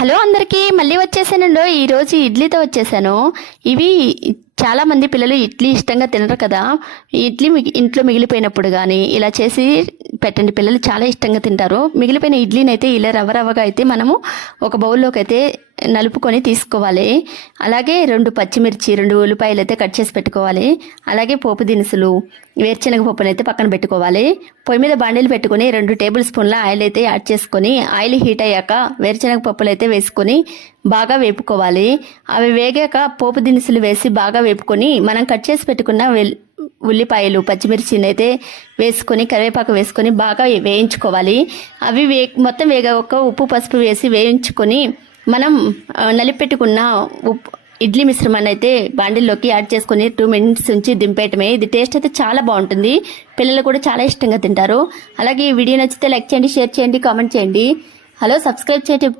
Hello అందరికీ మళ్ళీ వచ్చేసానండో. ఈరోజు ఇడ్లీతో వచ్చేసాను. ఇవి చాలా మంది పిల్లలు ఇడ్లీ ఇష్టంగా తినరు కదా. ఈ ఇడ్లీ ఇంట్లో మిగిలిపోయినప్పుడు కానీ ఇలా చేసి పెట్టండి, పిల్లలు చాలా ఇష్టంగా తింటారు. మిగిలిపోయిన ఇడ్లీని అయితే ఇలా రవ్వగా అయితే మనము ఒక బౌల్లోకి అయితే నలుపుకొని తీసుకోవాలి. అలాగే 2 పచ్చిమిర్చి 2 ఉల్లిపాయలు అయితే కట్ చేసి పెట్టుకోవాలి. అలాగే పోపు దినుసులు వేరుశనగ పప్పును అయితే పక్కన పెట్టుకోవాలి. పొయ్యి మీద బాండీలు పెట్టుకొని 2 టేబుల్ స్పూన్ల ఆయిల్ అయితే యాడ్ చేసుకొని ఆయిల్ హీట్ అయ్యాక వేరుశనగ పప్పులు అయితే వేసుకొని బాగా వేపుకోవాలి. అవి వేగాక పోపు దినుసులు వేసి బాగా వేపుకొని మనం కట్ చేసి పెట్టుకున్న ఉల్లిపాయలు పచ్చిమిర్చిని అయితే వేసుకొని కరివేపాకు వేసుకొని బాగా వేయించుకోవాలి. అవి మొత్తం వేగాక ఉప్పు పసుపు వేసి వేయించుకొని మనం నలిపెట్టుకున్న ఇడ్లీ మిశ్రమాన్ని అయితే బాండిల్లోకి యాడ్ చేసుకొని 2 మినిట్స్ ఉంచి దింపేయటమే. ఇది టేస్ట్ అయితే చాలా బాగుంటుంది, పిల్లలు కూడా చాలా ఇష్టంగా తింటారు. అలాగే ఈ వీడియో నచ్చితే లైక్ చేయండి, షేర్ చేయండి, కామెంట్ చేయండి. హలో సబ్స్క్రైబ్ చేయండి.